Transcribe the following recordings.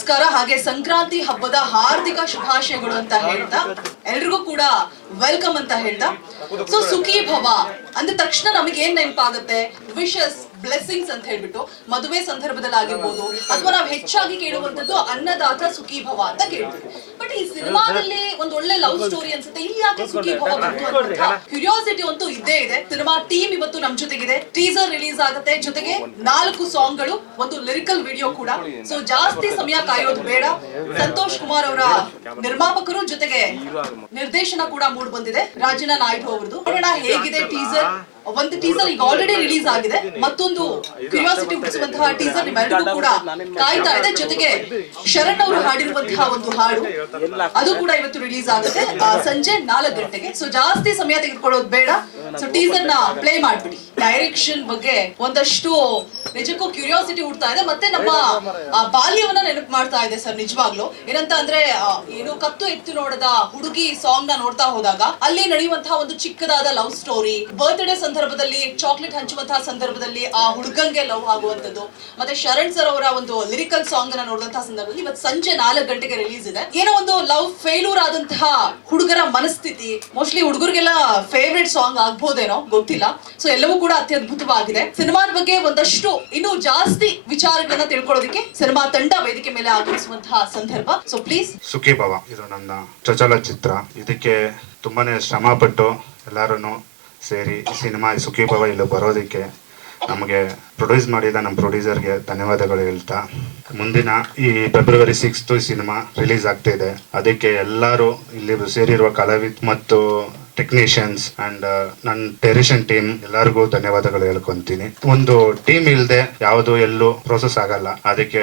ನಮಸ್ಕಾರ. ಹಾಗೆ ಸಂಕ್ರಾಂತಿ ಹಬ್ಬದ ಹಾರ್ದಿಕ ಶುಭಾಶಯಗಳು ಅಂತ ಹೇಳ್ತಾ ಎಲ್ರಿಗೂ ಕೂಡ ವೆಲ್ಕಮ್ ಅಂತ ಹೇಳ್ತಾ ಸೊ ಸುಖಿ ಭವ ಅಂದ ತಕ್ಷಣ ನಮಗೆ ಏನ್ ನೆನಪಾಗುತ್ತೆ? ವಿಶಸ್, ಬ್ಲೆಸ್ಸಿಂಗ್ಸ್ ಅಂತ ಹೇಳ್ಬಿಟ್ಟು ಮದುವೆ ಸಂದರ್ಭದಲ್ಲಿ ಆಗಿರ್ಬೋದು ಅಥವಾ ನಾವು ಹೆಚ್ಚಾಗಿ ಕೇಳುವಂತದ್ದು ಅನ್ನದಾತ ಸುಖಿ ಭವ ಅಂತ ಕೇಳ್ತೀವಿ. ಬಟ್ ಈ ಸಿನಿಮಾದಲ್ಲಿ ಒಂದು ಒಳ್ಳೆ ಲವ್ ಸ್ಟೋರಿ ಅನ್ಸುತ್ತೆ. ಇಲ್ಲಿ ಯಾಕೆ ಸುಖಿ ಭವ ಬಂತು ಅಂತ ಕ್ಯೂರಿಯಾಸಿಟಿ ಅಂತೂ ಇದ್ದೇ ಇದೆ. ಸಿನಿಮಾ ಟೀಮ್ ಇವತ್ತು ನಮ್ ಜೊತೆಗಿದೆ. ಟೀಸರ್ ರಿಲೀಸ್ ಆಗುತ್ತೆ, ಜೊತೆಗೆ 4 ಸಾಂಗ್ಗಳು, ಒಂದು ಲಿರಿಕಲ್ ವಿಡಿಯೋ ಕೂಡ. ಸೊ ಜಾಸ್ತಿ ಸಮಯ ಕಾಯೋದು ಬೇಡ. ಸಂತೋಷ್ ಕುಮಾರ್ ಅವರ ನಿರ್ಮಾಪಕರು, ಜೊತೆಗೆ ನಿರ್ದೇಶನ ಕೂಡ ಮೂಡ್ ಬಂದಿದೆ ರಾಜನಾ ನಾಯ್ಡು ಅವರದು. ನೋಡೋಣ ಹೇಗಿದೆ ಟೀಸರ್. ಒಂದು ಟೀಸರ್ ಈಗ ಆಲ್ರೆಡಿ ರಿಲೀಸ್ ಆಗಿದೆ, ಮತ್ತೊಂದು ಕ್ಯೂರಿಯಾಸಿಟಿ ಹುಟ್ಟಿಸುವಂತಹ ಟೀಸರ್ ನಿಮ್ಮೆಲ್ಲರಿಗೂ ಕೂಡ ಕಾಯ್ತಾ ಇದೆ. ಜೊತೆಗೆ ಶರಣ್ ಅವರು ಹಾಡಿರುವಂತಹ ಒಂದು ಹಾಡು ಅದು ಕೂಡ ಇವತ್ತು ರಿಲೀಸ್ ಆಗುತ್ತೆ ಸಂಜೆ 4 ಗಂಟೆಗೆ. ಸೊ ಜಾಸ್ತಿ ಸಮಯ ತೆಗೆದುಕೊಳ್ಳೋದು ಬೇಡ. ಸೊ ಟೀಸರ್ ನ ಪ್ಲೇ ಮಾಡ್ಬಿಡಿ. ಡೈರೆಕ್ಷನ್ ಬಗ್ಗೆ ಒಂದಷ್ಟು ನಿಜಕ್ಕೂ ಕ್ಯೂರಿಯಾಸಿಟಿ ಹುಡ್ತಾ ಇದೆ, ಮತ್ತೆ ನಮ್ಮ ಬಾಲ್ಯವನ್ನ ನೆನಪು ಮಾಡ್ತಾ ಇದೆ ಸರ್. ನಿಜವಾಗ್ಲು ಏನಂತ ಅಂದ್ರೆ ಏನು ಕತ್ತು ಎತ್ತು ನೋಡದ ಹುಡುಗಿ ಸಾಂಗ್ ನ ನೋಡ್ತಾ ಹೋದಾಗ ಅಲ್ಲಿ ನಡೆಯುವಂತಹ ಒಂದು ಚಿಕ್ಕದಾದ ಲವ್ ಸ್ಟೋರಿ, ಬರ್ತ್ಡೇ ಸಂದರ್ಭದಲ್ಲಿ ಚಾಕ್ಲೇಟ್ ಹಂಚುವಂತಹ ಸಂದರ್ಭದಲ್ಲಿ ಆ ಹುಡುಗಂಗೆ ಲವ್ ಆಗುವಂತದ್ದು, ಮತ್ತೆ ಶರಣ್ ಸರ್ ಅವರ ಒಂದು ಲಿರಿಕಲ್ ಸಾಂಗ್ ಅನ್ನ ನೋಡುವಂತಹ ಸಂದರ್ಭದಲ್ಲಿ ಇವತ್ತು ಸಂಜೆ 4 ಗಂಟೆಗೆ ರಿಲೀಸ್ ಇದೆ. ಏನೋ ಒಂದು ಲವ್ ಫೇಲ್ಯೂರ್ ಆದಂತಹ ಹುಡುಗರ ಮನಸ್ಥಿತಿ, ಮೋಸ್ಟ್ಲಿ ಹುಡುಗರಿಗೆಲ್ಲ ಫೇವ್ರೇಟ್ ಸಾಂಗ್ ಆಗ್ಬೋದೇನೋ ಗೊತ್ತಿಲ್ಲ. ಸೊ ಎಲ್ಲವೂ ಕೂಡ ಅತ್ಯದ್ಭುತವಾಗಿದೆ. ಸಿನಿಮಾದ ಬಗ್ಗೆ ಒಂದಷ್ಟು ಇನ್ನೂ ಜಾಸ್ತಿ ವಿಚಾರಗಳನ್ನ ತಿಳ್ಕೊಳ್ಳೋದಕ್ಕೆ ಸಿನಿಮಾ ತಂಡ ವೇದಿಕೆ ಮೇಲೆ ಆಗಮಿಸುವಂತಹ ಸಂದರ್ಭ. So please. ಸುಖಿ ಭವ ಇದು ನನ್ನ ಚೊಚ್ಚಲ ಚಿತ್ರ. ಇದಕ್ಕೆ ತುಂಬಾನೇ ಶ್ರಮ ಪಟ್ಟು ಎಲ್ಲರೂ ಸೇರಿ ಸಿನಿಮಾ ಸುಖಿ ಭವ ಇಲ್ಲಿ ಬರೋದಕ್ಕೆ ನಮಗೆ ಪ್ರೊಡ್ಯೂಸ್ ಮಾಡಿದ ನಮ್ಮ ಪ್ರೊಡ್ಯೂಸರ್ಗೆ ಧನ್ಯವಾದಗಳು ಹೇಳ್ತಾ, ಮುಂದಿನ ಈ ಫೆಬ್ರವರಿ 6 ಸಿನಿಮಾ ರಿಲೀಸ್ ಆಗ್ತಿದೆ. ಅದಕ್ಕೆ ಎಲ್ಲರೂ ಇಲ್ಲಿ ಸೇರಿರುವ ಕಲಾವಿದ ಮತ್ತು ಟೆಕ್ನಿಷಿಯನ್ಸ್ ಅಂಡ್ ನನ್ನ ಡೈರೆಕ್ಷನ್ ಟೀಮ್ ಎಲ್ಲರಿಗೂ ಧನ್ಯವಾದಗಳು ಹೇಳ್ಕೊಂತೀನಿ. ಒಂದು ಟೀಮ್ ಇಲ್ಲದೆ ಯಾವುದು ಎಲ್ಲೂ ಪ್ರೋಸೆಸ್ ಆಗಲ್ಲ. ಅದಕ್ಕೆ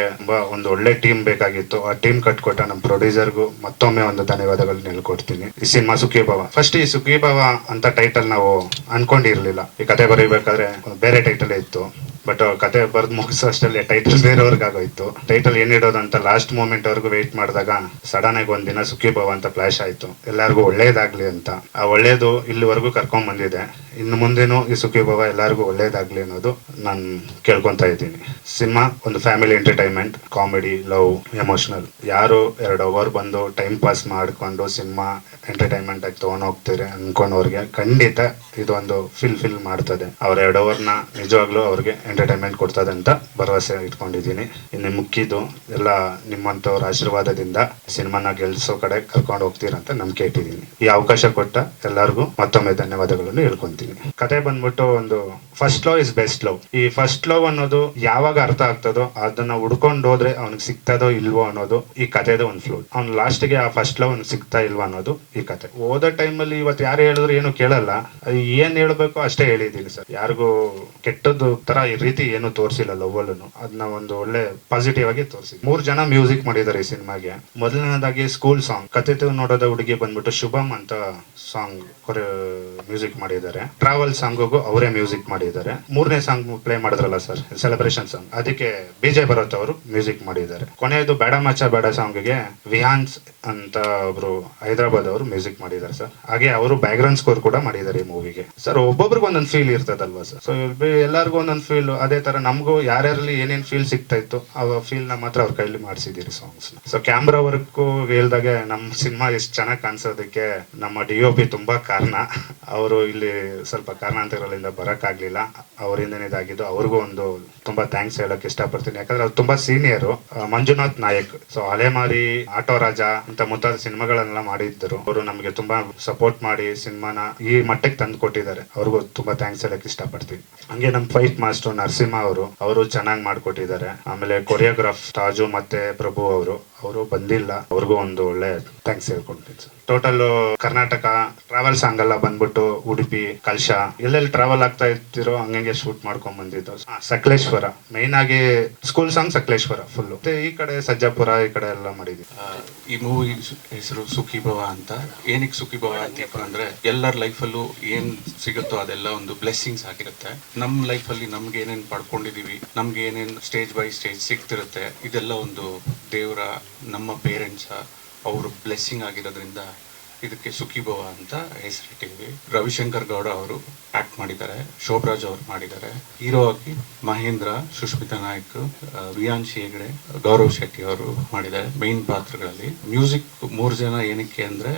ಒಂದು ಒಳ್ಳೆ ಟೀಮ್ ಬೇಕಾಗಿತ್ತು. ಆ ಟೀಮ್ ಕಟ್ಕೊಟ್ಟ ನಮ್ಮ ಪ್ರೊಡ್ಯೂಸರ್ಗೂ ಮತ್ತೊಮ್ಮೆ ಒಂದು ಧನ್ಯವಾದಗಳನ್ನ ಹೇಳ್ಕೊಡ್ತೀನಿ. ಈ ಸಿನಿಮಾ ಸುಖಿ ಭವ, ಫಸ್ಟ್ ಈ ಸುಖಿ ಭವ ಅಂತ ಟೈಟಲ್ ನಾವು ಅನ್ಕೊಂಡಿರ್ಲಿಲ್ಲ. ಈ ಕತೆ ಬರೀಬೇಕಾದ್ರೆ ಬೇರೆ ಟೈಟಲ್ ಇತ್ತು. ಬಟ್ ಕತೆ ಬರ್ದು ಮುಗಿಸೋ ಅಷ್ಟರಲ್ಲಿ ಟೈಟಲ್ ಬೇರೆಯವ್ರಿಗಾಗೋಯ್ತು. ಟೈಟಲ್ ಏನಿಡೋದು ಅಂತ ಲಾಸ್ಟ್ ಮೂಮೆಂಟ್ ವರ್ಗು ವೇಟ್ ಮಾಡಿದಾಗ ಸಡನ್ ಆಗಿ ಒಂದಿನ ಸುಖಿ ಭವ ಅಂತ ಫ್ಲಾಶ್ ಆಯ್ತು. ಎಲ್ಲರಿಗೂ ಒಳ್ಳೇದಾಗ್ಲಿ ಅಂತ. ಆ ಒಳ್ಳೇದು ಇಲ್ಲಿವರೆಗೂ ಕರ್ಕೊಂಡ್ ಬಂದಿದೆ. ಇನ್ನು ಮುಂದೇನು ಈ ಸುಖಿ ಭವ ಎಲ್ಲರಿಗೂ ಒಳ್ಳೇದಾಗ್ಲಿ ಅನ್ನೋದು ನಾನು ಕೇಳ್ಕೊಂತ ಇದ್ದೀನಿ. ಸಿನಿಮಾ ಒಂದು family entertainment, comedy, love, emotional. ಯಾರು 2 ಅವರ್ ಬಂದು ಟೈಮ್ ಪಾಸ್ ಮಾಡ್ಕೊಂಡು ಸಿನಿಮಾ ಎಂಟರ್ಟೈನ್ಮೆಂಟ್ ಆಗಿ ತಗೊಂಡೋಗ್ತೀರಿ ಅನ್ಕೊಂಡವ್ರಿಗೆ ಖಂಡಿತ ಇದೊಂದು ಫಿಲ್ ಮಾಡ್ತದೆ. ಅವ್ರ 2 ಅವರ್ನ ನಿಜವಾಗ್ಲೂ ಅವ್ರಿಗೆ ಎಂಟರ್ಟೈನ್ಮೆಂಟ್ ಕೊಡ್ತದೆ ಅಂತ ಭರವಸೆ ಇಟ್ಕೊಂಡಿದ್ದೀನಿ. ಇನ್ನು ಮುಖ್ಯದು ಎಲ್ಲ ನಿಮ್ಮಂತವ್ರ ಆಶೀರ್ವಾದದಿಂದ ಸಿನಿಮಾನ ಗೆಲ್ಸೋ ಕಡೆ ಕರ್ಕೊಂಡು ಹೋಗ್ತೀರಂತ ನಂಬಿಕೆ ಇಟ್ಟಿದ್ದೀನಿ. ಈ ಅವಕಾಶ ಕೊಟ್ಟ ಎಲ್ಲರಿಗೂ ಮತ್ತೊಮ್ಮೆ ಧನ್ಯವಾದಗಳನ್ನು ಹೇಳ್ಕೊಂತೀನಿ. ಕತೆ ಬಂದ್ಬಿಟ್ಟು ಒಂದು first love is best love. ಈ ಫಸ್ಟ್ ಲವ್ ಅನ್ನೋದು ಯಾವಾಗ ಅರ್ಥ ಆಗ್ತದೋ ಅದನ್ನ ಹುಡ್ಕೊಂಡು ಹೋದ್ರೆ ಅವ್ನಿಗೆ ಸಿಗ್ತದೋ ಇಲ್ವೋ ಅನ್ನೋದು ಈ ಕಥೆದ ಒಂದು ಫ್ಲೋ. ಅವ್ನು ಲಾಸ್ಟ್ಗೆ ಆ ಫಸ್ಟ್ ಲವ್ ಅವ್ನಿಗೆ ಸಿಗ್ತಾ ಇಲ್ವಾ ಅನ್ನೋದು ಈ ಕತೆ. ಓದೋ ಟೈಮಲ್ಲಿ ಇವತ್ತು ಯಾರು ಹೇಳಿದ್ರು ಏನು ಕೇಳಲ್ಲ. ಏನ್ ಹೇಳ್ಬೇಕು ಅಷ್ಟೇ ಹೇಳಿದ್ದೀನಿ ಸರ್. ಯಾರಿಗೂ ಕೆಟ್ಟದ್ದು ತರ ಈ ರೀತಿ ಏನು ತೋರಿಸಿಲ್ಲ ಲವ್ ಅಲ್ಲೂ. ಅದನ್ನ ಒಂದು ಒಳ್ಳೆ ಪಾಸಿಟಿವ್ ಆಗಿ ತೋರಿಸಿ. 3 ಜನ ಮ್ಯೂಸಿಕ್ ಮಾಡಿದ್ದಾರೆ ಈ ಸಿನಿಮಾಗೆ. ಮೊದಲನೇದಾಗಿ ಸ್ಕೂಲ್ ಸಾಂಗ್ ಕತೆ ನೋಡೋದ ಹುಡುಗಿ ಬಂದ್ಬಿಟ್ಟು ಶುಭಮ್ ಅಂತ ಸಾಂಗ್ ಮ್ಯೂಸಿಕ್ ಮಾಡಿದ್ದಾರೆ. ಟ್ರಾವೆಲ್ ಸಾಂಗ್ಗೂ ಅವರೇ ಮ್ಯೂಸಿಕ್ ಮಾಡಿದ್ದಾರೆ. 3ನೇ ಸಾಂಗ್ ಪ್ಲೇ ಮಾಡಿದ್ರಲ್ಲ ಸರ್, ಸೆಲೆಬ್ರೇಷನ್ ಸಾಂಗ್, ಅದಕ್ಕೆ ಬಿಜೆ ಭರತ್ ಅವರು ಮ್ಯೂಸಿಕ್ ಮಾಡಿದ್ದಾರೆ. ಕೊನೆಯದು ಬೇಡ ಮಚ್ಚ ಬೇಡ ಸಾಂಗ್ಗೆ ವಿಹಾನ್ಸ್ ಅಂತ ಒಬ್ರು ಹೈದರಾಬಾದ್ ಅವರು ಮ್ಯೂಸಿಕ್ ಮಾಡಿದ್ದಾರೆ ಸರ್. ಹಾಗೆ ಅವರು ಬ್ಯಾಕ್ ಗ್ರೌಂಡ್ ಸ್ಕೋರ್ ಕೂಡ ಮಾಡಿದ್ದಾರೆ ಈ ಮೂವಿಗೆ. ಸರ್ ಒಬ್ಬೊಬ್ರಿಗೆ ಒಂದೊಂದು ಫೀಲ್ ಇರ್ತದಲ್ವಾ ಸರ್. ಸೊ ಎಲ್ಲರಿಗೂ ಒಂದೊಂದು ಫೀಲ್. ಅದೇ ತರ ನಮಗೂ ಯಾರ್ಯಾರಲ್ಲಿ ಏನೇನ್ ಫೀಲ್ ಸಿಗ್ತಾ ಇತ್ತು ಆ ಫೀಲ್ ನ ಮಾತ್ರ ಅವ್ರ ಕೈಲಿ ಮಾಡಿಸಿದಿರಿ ಸಾಂಗ್ಸ್. ಸೊ ಕ್ಯಾಮ್ರಾ ವರ್ಕ್ ಹೇಳ್ದಾಗೆ ನಮ್ಮ ಸಿನಿಮಾ ಎಷ್ಟು ಚೆನ್ನಾಗಿ ಕಾಣಿಸೋದಕ್ಕೆ ನಮ್ಮ DOP ತುಂಬಾ ಕಾರಣ. ಅವರು ಇಲ್ಲಿ ಸ್ವಲ್ಪ ಕಾರಣಾಂತರಗಳಿಂದ ಬರಕ್ಕಾಗ್ಲಿಲ್ಲ. ಅವರಿಂದನೇ ಇದಾಗಿದ್ದು. ಅವ್ರಿಗೂ ಒಂದು ತುಂಬಾ ಥ್ಯಾಂಕ್ಸ್ ಹೇಳಕ್ ಇಷ್ಟಪಡ್ತೀನಿ. ಯಾಕಂದ್ರೆ ಅವ್ರು ತುಂಬಾ ಸೀನಿಯರು. ಮಂಜುನಾಥ್ ನಾಯಕ್, ಸೊ ಅಲೆಮಾರಿ, ಆಟೋ ರಾಜ ಇಂತ ಮುಂತಾದ ಸಿನಿಮಾಗಳನ್ನೆಲ್ಲ ಮಾಡಿದ್ರು. ಅವರು ನಮಗೆ ತುಂಬಾ ಸಪೋರ್ಟ್ ಮಾಡಿ ಸಿನಿಮಾನ ಈ ಮಟ್ಟಕ್ಕೆ ತಂದು ಕೊಟ್ಟಿದ್ದಾರೆ. ಅವ್ರಿಗೂ ತುಂಬಾ ಥ್ಯಾಂಕ್ಸ್ ಹೇಳಕ್ ಇಷ್ಟಪಡ್ತೀನಿ. ಹಂಗೆ ನಮ್ ಫೈಟ್ ಮಾಸ್ಟರ್ ನರಸಿಂಹ ಅವರು ಚೆನ್ನಾಗಿ ಮಾಡ್ಕೊಟ್ಟಿದ್ದಾರೆ. ಆಮೇಲೆ ಕೊರಿಯೋಗ್ರಾಫ್ ತಾಜು ಮತ್ತೆ ಪ್ರಭು ಅವರು ಬಂದಿಲ್ಲ. ಅವ್ರಿಗೂ ಒಂದು ಒಳ್ಳೆ ಥ್ಯಾಂಕ್ಸ್ ಹೇಳ್ಕೊಂತೀನಿ sir. Total Karnataka travel song ಎಲ್ಲ ಬಂದ್ಬಿಟ್ಟು ಉಡುಪಿ, ಕಲ್ಶ ಎಲ್ಲೆಲ್ಲಿ ಟ್ರಾವೆಲ್ ಆಗ್ತಾ ಇರ್ತಿರೋ ಹಂಗೆ ಶೂಟ್ ಮಾಡ್ಕೊಂಡ್ ಬಂದಿದ್ದು. ಸಕಲೇಶ್ವರ ಮೈನ್ ಆಗಿ ಸ್ಕೂಲ್ ಸಾಂಗ್ ಸಕಲೇಶ್ವರ ಫುಲ್. ಮತ್ತೆ ಈ ಕಡೆ ಸಜ್ಜಾಪುರ ಈ ಕಡೆ ಎಲ್ಲ ಮಾಡಿದ್ವಿ. ಈ ಮೂವಿ ಹೆಸರು ಸುಖಿ ಭವ ಅಂತ. ಏನಕ್ಕೆ ಸುಖಿ ಭವ ಅಂತ ಅಂದ್ರೆ ಎಲ್ಲರ ಲೈಫಲ್ಲೂ ಏನ್ ಸಿಗುತ್ತೋ ಅದೆಲ್ಲ ಒಂದು ಬ್ಲೆಸ್ಸಿಂಗ್ಸ್ ಆಗಿರುತ್ತೆ. ನಮ್ ಲೈಫಲ್ಲಿ ನಮ್ಗೆ ಏನೇನ್ ಪಡ್ಕೊಂಡಿದೀವಿ, ನಮ್ಗೆ ಏನೇನ್ ಸ್ಟೇಜ್ ಬೈ ಸ್ಟೇಜ್ ಸಿಗ್ತಿರುತ್ತೆ, ಇದೆಲ್ಲ ಒಂದು ದೇವರ, ನಮ್ಮ ಪೇರೆಂಟ್ಸ್ ಅವರು ಬ್ಲೆಸ್ಸಿಂಗ್ ಆಗಿರೋದ್ರಿಂದ ಇದಕ್ಕೆ ಸುಖೀಭವ ಅಂತ ಹೆಸರಿಟ್ಟಿದ್ವಿ. ರವಿಶಂಕರ್ ಗೌಡ ಅವರು ಆಕ್ಟ್ ಮಾಡಿದ್ದಾರೆ, ಶೋಭರಾಜ್ ಅವರು ಮಾಡಿದ್ದಾರೆ. ಹೀರೋ ಆಗಿ ಮಹೇಂದ್ರ, ಸುಷ್ಮಿತಾ ನಾಯ್ಕ್, ವಿಯಾನ್ಶಿ ಹೆಗ್ಡೆ, ಗೌರವ್ ಶೆಟ್ಟಿ ಅವರು ಮಾಡಿದ್ದಾರೆ ಮೇನ್ ಪಾತ್ರಗಳಲ್ಲಿ. ಮ್ಯೂಸಿಕ್ 3 ಜನ ಏನಕ್ಕೆ ಅಂದ್ರೆ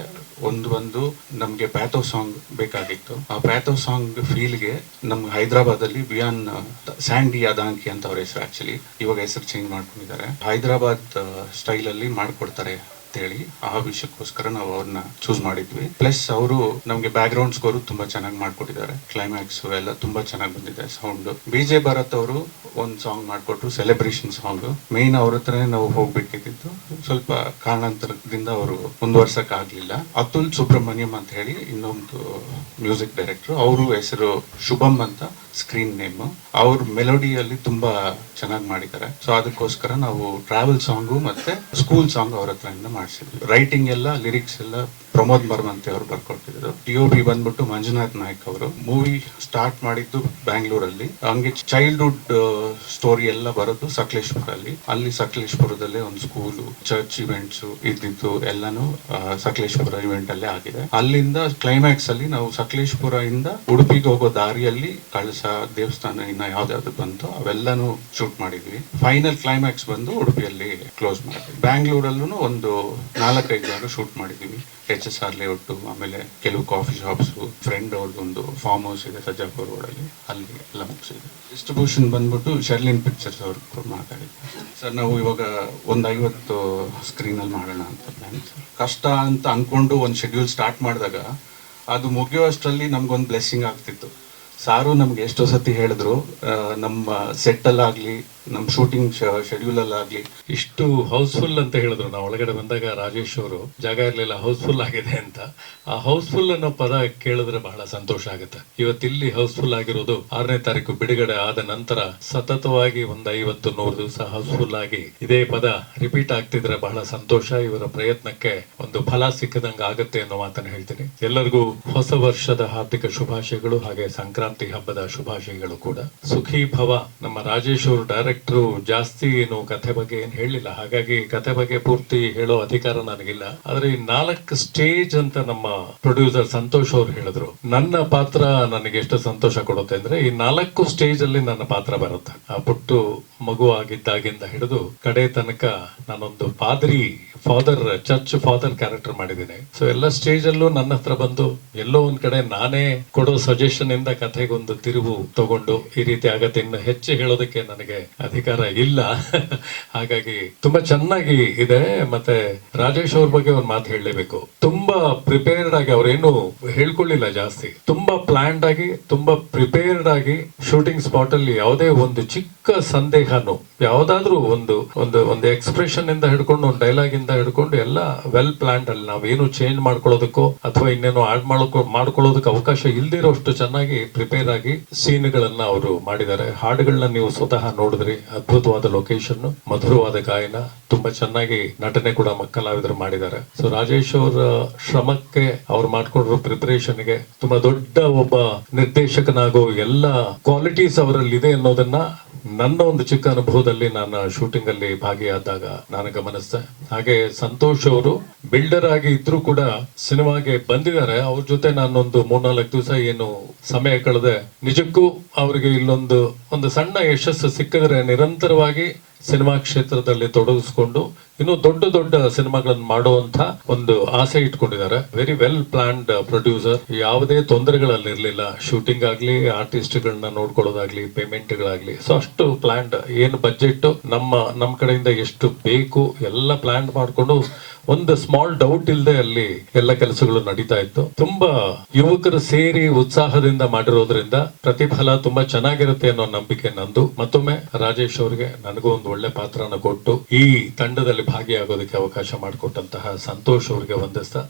ಒಂದು ನಮ್ಗೆ ಪ್ಯಾಥೋ ಸಾಂಗ್ ಬೇಕಾಗಿತ್ತು. ಆ ಪ್ಯಾಥೋ ಸಾಂಗ್ ಫೀಲ್ಗೆ ನಮ್ಗೆ ಹೈದರಾಬಾದ್ ಅಲ್ಲಿ ವಿಯಾನ್ ಸ್ಯಾಂಡಿ ಅದಾಂಕಿ ಅಂತ ಅವ್ರ ಹೆಸರು, ಆಕ್ಚುಲಿ ಇವಾಗ ಹೆಸರು ಚೇಂಜ್ ಮಾಡ್ಕೊಂಡಿದ್ದಾರೆ. ಹೈದರಾಬಾದ್ ಸ್ಟೈಲ್ ಅಲ್ಲಿ ಮಾಡ್ಕೊಡ್ತಾರೆ ಅಂತೇಳಿ ಆ ವಿಷಯಕ್ಕೋಸ್ಕರ ನಾವು ಅವ್ರನ್ನ ಚೂಸ್ ಮಾಡಿದ್ವಿ. ಪ್ಲಸ್ ಅವರು ನಮ್ಗೆ ಬ್ಯಾಕ್ ಗ್ರೌಂಡ್ ಸ್ಕೋರ್ ತುಂಬಾ ಚೆನ್ನಾಗಿ ಮಾಡ್ಕೊಟ್ಟಿದ್ದಾರೆ. ಕ್ಲೈಮ್ಯಾಕ್ಸ್ ಎಲ್ಲ ತುಂಬಾ ಚೆನ್ನಾಗಿ ಬಂದಿದೆ. ಸೌಂಡ್ BJ ಭರತ್ ಅವರು ಒಂದು ಸಾಂಗ್ ಮಾಡ್ಕೊಟ್ರು, ಸೆಲೆಬ್ರೇಷನ್ ಸಾಂಗ್. ಮೇನ್ ಅವ್ರ ಹತ್ರನೇ ನಾವು ಹೋಗ್ಬೇಕಿದ್ದು, ಸ್ವಲ್ಪ ಕಾರಣಾಂತರದಿಂದ ಅವರು ಮುಂದುವರ್ಸಕ್ ಆಗ್ಲಿಲ್ಲ. ಅತುಲ್ ಸುಬ್ರಹ್ಮಣ್ಯಂ ಅಂತ ಹೇಳಿ ಇನ್ನೊಂದು ಮ್ಯೂಸಿಕ್ ಡೈರೆಕ್ಟರ್, ಅವರು ಹೆಸರು ಶುಭಂ ಅಂತ ಸ್ಕ್ರೀನ್ ನೇಮ್. ಅವ್ರ ಮೆಲೋಡಿಯಲ್ಲಿ ತುಂಬಾ ಚೆನ್ನಾಗಿ ಮಾಡಿದ್ದಾರೆ. ಸೊ ಅದಕ್ಕೋಸ್ಕರ ನಾವು ಟ್ರಾವೆಲ್ ಸಾಂಗು ಮತ್ತೆ ಸ್ಕೂಲ್ ಸಾಂಗ್ ಅವ್ರ ಹತ್ರದಿಂದ ಮಾಡಿಸಿದ್ವಿ. ರೈಟಿಂಗ್ ಎಲ್ಲ, ಲಿರಿಕ್ಸ್ ಎಲ್ಲ ಪ್ರಮೋದ್ ಬರ್ಮಂತೆ ಅವರು ಬರ್ಕೊಟ್ಟಿದ್ರು. DOP ಬಂದ್ಬಿಟ್ಟು ಮಂಜುನಾಥ್ ನಾಯ್ಕ್ ಅವರು. ಮೂವಿ ಸ್ಟಾರ್ಟ್ ಮಾಡಿದ್ದು ಬ್ಯಾಂಗ್ಳೂರಲ್ಲಿ, ಹಂಗೆ ಚೈಲ್ಡ್ಹುಡ್ ಸ್ಟೋರಿ ಎಲ್ಲ ಬರೋದು ಸಕಲೇಶ್ಪುರಲ್ಲಿ. ಅಲ್ಲಿ ಸಕಲೇಶ್ಪುರದಲ್ಲೇ ಒಂದು ಸ್ಕೂಲು, ಚರ್ಚ್ ಇವೆಂಟ್ಸ್ ಇದ್ದಿದ್ದು ಎಲ್ಲಾನು ಸಕಲೇಶ್ಪುರ ಇವೆಂಟ್ ಅಲ್ಲೇ ಆಗಿದೆ. ಅಲ್ಲಿಂದ ಕ್ಲೈಮ್ಯಾಕ್ಸ್ ಅಲ್ಲಿ ನಾವು ಸಕಲೇಶ್ಪುರ ಇಂದ ಉಡುಪಿಗೆ ಹೋಗೋ ದಾರಿಯಲ್ಲಿ ಕಳಸ ದೇವಸ್ಥಾನ ಇನ್ನ ಯಾವ್ದಾವ್ದು ಬಂತು ಅವೆಲ್ಲಾನು ಶೂಟ್ ಮಾಡಿದ್ವಿ. ಫೈನಲ್ ಕ್ಲೈಮ್ಯಾಕ್ಸ್ ಬಂದು ಉಡುಪಿಯಲ್ಲಿ ಕ್ಲೋಸ್ ಮಾಡಿದ್ವಿ. ಬ್ಯಾಂಗ್ಳೂರಲ್ಲೂ ಒಂದು 4-5 ಜಾಗ ಶೂಟ್ ಮಾಡಿದೀವಿ. HSR ಲೇಔಟ್, ಆಮೇಲೆ ಕೆಲವು ಕಾಫಿ ಶಾಪ್ಸ್, ಫ್ರೆಂಡ್ ಅವ್ರದ್ದು ಒಂದು ಫಾರ್ಮ್ ಹೌಸ್ ಇದೆ ಸಜ್ಜಾಪುರ ರೋಡಲ್ಲಿ, ಅಲ್ಲಿ ಎಲ್ಲ ಮುಗಿಸಿದೆ. ಡಿಸ್ಟ್ರಿಬ್ಯೂಷನ್ ಬಂದ್ಬಿಟ್ಟು ಶರ್ಲಿನ್ ಪಿಕ್ಚರ್ಸ್ ಅವ್ರು ಮಾತಾಡಿದ್ರು. ಸರ್ ನಾವು ಇವಾಗ ಒಂದು 50 ಸ್ಕ್ರೀನಲ್ಲಿ ಮಾಡೋಣ ಅಂತ ಪ್ಲಾನ್. ಕಷ್ಟ ಅಂತ ಅನ್ಕೊಂಡು ಒಂದು ಶೆಡ್ಯೂಲ್ ಸ್ಟಾರ್ಟ್ ಮಾಡಿದಾಗ ಅದು ಮುಗಿಯುವಷ್ಟರಲ್ಲಿ ನಮ್ಗೊಂದು ಬ್ಲೆಸ್ಸಿಂಗ್ ಆಗ್ತಿತ್ತು. ಸಾರು ನಮ್ಗೆ ಎಷ್ಟೋ ಸತಿ ಹೇಳಿದ್ರು, ನಮ್ಮ ಸೆಟ್ಟಲ್ಲಾಗಲಿ ನಮ್ಮ ಶೂಟಿಂಗ್ ಶೆಡ್ಯೂಲಲ್ಲಾಗಲಿ ಇಷ್ಟು ಹೌಸ್ಫುಲ್ ಅಂತ ಹೇಳಿದ್ರು. ನಾವು ಒಳಗಡೆ ಬಂದಾಗ ರಾಜೇಶ್ ಅವರು ಜಾಗ ಇರಲಿಲ್ಲ, ಹೌಸ್ಫುಲ್ ಆಗಿದೆ ಅಂತ. ಆ ಹೌಸ್ಫುಲ್ ಅನ್ನೋ ಪದ ಕೇಳಿದ್ರೆ ಬಹಳ ಸಂತೋಷ ಆಗುತ್ತೆ. ಇವತ್ತಿಲ್ಲಿ ಹೌಸ್ಫುಲ್ ಆಗಿರೋದು 6ನೇ ತಾರೀಕು ಬಿಡುಗಡೆ ಆದ ನಂತರ ಸತತವಾಗಿ ಒಂದು 50-100 ದಿವಸ ಹೌಸ್ಫುಲ್ ಆಗಿ ಇದೇ ಪದ ರಿಪೀಟ್ ಆಗ್ತಿದ್ರೆ ಬಹಳ ಸಂತೋಷ. ಇವರ ಪ್ರಯತ್ನಕ್ಕೆ ಒಂದು ಫಲ ಸಿಕ್ಕದಂಗೆ ಆಗುತ್ತೆ ಅನ್ನೋ ಮಾತನ್ನು ಹೇಳ್ತೀನಿ. ಎಲ್ಲರಿಗೂ ಹೊಸ ವರ್ಷದ ಹಾರ್ದಿಕ ಶುಭಾಶಯಗಳು, ಹಾಗೆ ಸಂಕ್ರಾಂತಿ ಹಬ್ಬದ ಶುಭಾಶಯಗಳು ಕೂಡ. ಸುಖಿ ಭವ. ನಮ್ಮ ರಾಜೇಶ್ ಅವರು ಡೈರೆಕ್ಟರ್ ಜಾಸ್ತಿ ಏನು ಕಥೆ ಬಗ್ಗೆ ಏನ್ ಹೇಳಿಲ್ಲ, ಹಾಗಾಗಿ ಕಥೆ ಬಗ್ಗೆ ಪೂರ್ತಿ ಹೇಳೋ ಅಧಿಕಾರ ನನಗಿಲ್ಲ. ಆದ್ರೆ ಈ 4 ಸ್ಟೇಜ್ ಅಂತ ನಮ್ಮ ಪ್ರೊಡ್ಯೂಸರ್ ಸಂತೋಷ್ ಅವ್ರು ಹೇಳಿದ್ರು. ನನ್ನ ಪಾತ್ರ ನನಗೆ ಎಷ್ಟು ಸಂತೋಷ ಕೊಡುತ್ತೆ ಅಂದ್ರೆ, ಈ 4 ಸ್ಟೇಜ್ ಅಲ್ಲಿ ನನ್ನ ಪಾತ್ರ ಬರುತ್ತೆ. ಆ ಪುಟ್ಟು ಮಗು ಆಗಿದ್ದಾಗಿಂದ ಹಿಡಿದು ಕಡೆ ತನಕ ನಾನೊಂದು ಚರ್ಚ್ ಫಾದರ್ ಕ್ಯಾರೆಕ್ಟರ್ ಮಾಡಿದ್ದೀನಿ. ಸೊ ಎಲ್ಲ ಸ್ಟೇಜ್ ಅಲ್ಲೂ ನನ್ನ ಹತ್ರ ಬಂದು ಎಲ್ಲೋ ಒಂದ್ ಕಡೆ ನಾನೇ ಕೊಡೋ ಸಜೆಷನ್ ಇಂದ ಕಥೆಗೊಂದು ತಿರುವು ತಗೊಂಡು ಈ ರೀತಿ ಆಗತ್ತೆ. ಇನ್ನು ಹೆಚ್ಚು ಹೇಳೋದಕ್ಕೆ ನನಗೆ ಅಧಿಕಾರ ಇಲ್ಲ. ಹಾಗಾಗಿ ತುಂಬಾ ಚೆನ್ನಾಗಿ ಇದೆ. ಮತ್ತೆ ರಾಜೇಶ್ ಅವ್ರ ಬಗ್ಗೆ ಒಂದ್ ಮಾತು ಹೇಳಲೇಬೇಕು. ತುಂಬಾ ಪ್ರಿಪೇರ್ಡ್ ಆಗಿ, ಅವ್ರೇನು ಹೇಳ್ಕೊಳ್ಳಿಲ್ಲ ಜಾಸ್ತಿ, ತುಂಬಾ ಪ್ಲಾನ್ಡ್ ಆಗಿ, ತುಂಬಾ ಪ್ರಿಪೇರ್ಡ್ ಆಗಿ ಶೂಟಿಂಗ್ ಸ್ಪಾಟ್ ಅಲ್ಲಿ ಯಾವುದೇ ಒಂದು ಚಿಕ್ಕ ಸಂದೇಹನು, ಯಾವ್ದಾದ್ರು ಒಂದು ಎಕ್ಸ್ಪ್ರೆಷನ್ ಇಂದ ಹಿಡ್ಕೊಂಡು, ಒಂದು ಡೈಲಾಗ್ ಇಂದ ಹಿಡ್ಕೊಂಡು ಎಲ್ಲ ವೆಲ್ ಪ್ಲಾನ್ಡ್ ಅಲ್ಲಿ. ನಾವೇನು ಚೇಂಜ್ ಮಾಡ್ಕೊಳ್ಳೋದಕ್ಕೋ ಅಥವಾ ಇನ್ನೇನು ಆಡ್ ಮಾಡ್ಕೊಳ್ಳೋದಕ್ಕೆ ಅವಕಾಶ ಇಲ್ದಿರೋಷ್ಟು ಚೆನ್ನಾಗಿ ಪ್ರಿಪೇರ್ ಆಗಿ ಸೀನ್ಗಳನ್ನ ಅವರು ಮಾಡಿದ್ದಾರೆ. ಹಾಡುಗಳನ್ನ ನೀವು ಸ್ವತಃ ನೋಡಿದ್ರಿ. ಅದ್ಭುತವಾದ ಲೊಕೇಶನ್, ಮಧುರವಾದ ಗಾಯನ, ತುಂಬಾ ಚೆನ್ನಾಗಿ ನಟನೆ ಕೂಡ ಕಲಾವಿದರು ಮಾಡಿದ್ದಾರೆ. ಸೊ ರಾಜೇಶ್ ಅವರ ಶ್ರಮಕ್ಕೆ, ಅವ್ರು ಮಾಡ್ಕೊಂಡಿರೋ ಪ್ರಿಪರೇಷನ್ಗೆ, ತುಂಬಾ ದೊಡ್ಡ ಒಬ್ಬ ನಿರ್ದೇಶಕನಾಗೋ ಎಲ್ಲ ಕ್ವಾಲಿಟೀಸ್ ಅವರಲ್ಲಿ ಇದೆ ಅನ್ನೋದನ್ನ ನನ್ನ ಒಂದು ಚಿಕ್ಕ ಅನುಭವದಲ್ಲಿ ನಾನು ಶೂಟಿಂಗ್ ಅಲ್ಲಿ ಭಾಗಿಯಾದಾಗ ನಾನು ಗಮನಿಸಿದೆ. ಹಾಗೆ ಸಂತೋಷ್ ಅವರು ಬಿಲ್ಡರ್ ಆಗಿ ಇದ್ರು ಕೂಡ ಸಿನಿಮಾಗೆ ಬಂದಿದ್ದಾರೆ. ಅವ್ರ ಜೊತೆ ನಾನೊಂದು 3-4 ದಿವಸ ಏನು ಸಮಯ ಕಳೆದೆ. ನಿಜಕ್ಕೂ ಅವರಿಗೆ ಒಂದು ಸಣ್ಣ ಯಶಸ್ಸು ಸಿಕ್ಕಿದ್ರೆ ನಿರಂತರವಾಗಿ ಸಿನಿಮಾ ಕ್ಷೇತ್ರದಲ್ಲಿ ತೊಡಗಿಸ್ಕೊಂಡು ಇನ್ನು ದೊಡ್ಡ ಸಿನಿಮಾಗಳನ್ನು ಮಾಡುವಂತ ಒಂದು ಆಸೆ ಇಟ್ಕೊಂಡಿದ್ದಾರೆ. Very well planned producer. ಯಾವುದೇ ತೊಂದರೆಗಳಲ್ಲಿ ಇರಲಿಲ್ಲ. ಶೂಟಿಂಗ್ ಆಗ್ಲಿ, ಆರ್ಟಿಸ್ಟ್ಗಳನ್ನ ನೋಡ್ಕೊಳ್ಳೋದಾಗ್ಲಿ, ಪೇಮೆಂಟ್ಗಳಾಗ್ಲಿ. ಸೊ ಅಷ್ಟು ಪ್ಲಾನ್ಡ್. ಏನು ಬಜೆಟ್ ನಮ್ಮ ಕಡೆಯಿಂದ ಎಷ್ಟು ಬೇಕು ಎಲ್ಲ ಪ್ಲಾನ್ ಮಾಡ್ಕೊಂಡು ಒಂದು ಸ್ಮಾಲ್ ಡೌಟ್ ಇಲ್ಲದೆ ಅಲ್ಲಿ ಎಲ್ಲ ಕೆಲಸಗಳು ನಡೀತಾ ಇತ್ತು. ತುಂಬಾ ಯುವಕರು ಸೇರಿ ಉತ್ಸಾಹದಿಂದ ಮಾಡಿರೋದ್ರಿಂದ ಪ್ರತಿಫಲ ತುಂಬಾ ಚೆನ್ನಾಗಿರುತ್ತೆ ಅನ್ನೋ ನಂಬಿಕೆ ನಂದು. ಮತ್ತೊಮ್ಮೆ ರಾಜೇಶ್ ಅವರಿಗೆ ನನಗೂ ಒಂದು ಒಳ್ಳೆ ಪಾತ್ರನ ಕೊಟ್ಟು ಈ ತಂಡದಲ್ಲಿ ಭಾಗಿಯಾಗೋದಕ್ಕೆ ಅವಕಾಶ ಮಾಡಿಕೊಟ್ಟಂತಹ ಸಂತೋಷ್ ಅವರಿಗೆ ವಂದಿಸ್ತಾ,